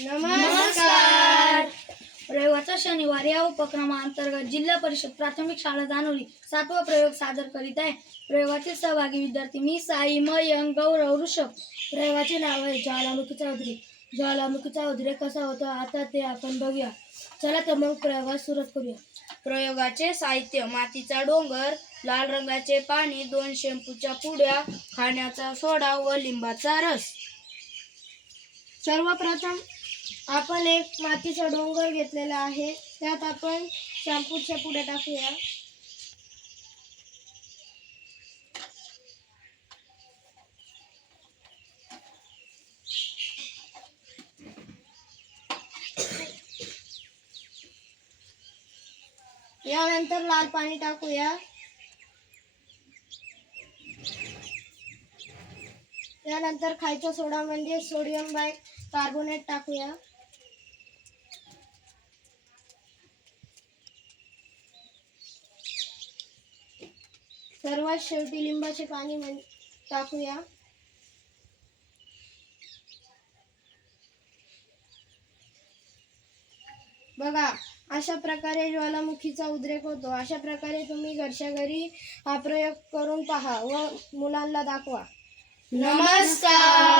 नमस्कार. प्रयोगाचा शनिवार या उपक्रमाअंतर्गत जिल्हा परिषद प्राथमिक शाळा जानवली सातवा प्रयोग सादर करीत आहे. प्रयोगातील सहभागी विद्यार्थी मी साई मयंक गौरव ऋषभ. प्रयोगाचे नाव आहे ज्वालामुखीचा उद्रेक ज्वालामुखीचा उद्रेक कसा होतो आता ते आपण बघूया. चला तर मग प्रयोगात सुरुवात करूया. प्रयोगाचे साहित्य मातीचा डोंगर लाल रंगाचे पाणी दोन शॅम्पूच्या पुड्या खाण्याचा सोडा व लिंबाचा रस. सर्वप्रथम आपण एक मातीचा डोंगर घेतलेला आहे. त्यात आपण शॅम्पूच्या पुढे टाकूया. यानंतर लाल पाणी टाकूया. यानंतर खायचा सोडा म्हणजे सोडियम बाय कार्बोनेट टाकूया. सर्वात शेवटी लिंबाचे पाणी टाकूया. बघा अशा प्रकारे ज्वालामुखीचा उद्रेक होतो. अशा प्रकारे तुम्ही घरच्या घरी हा प्रयोग करून पहा व मुलांना दाखवा. नमस्कार!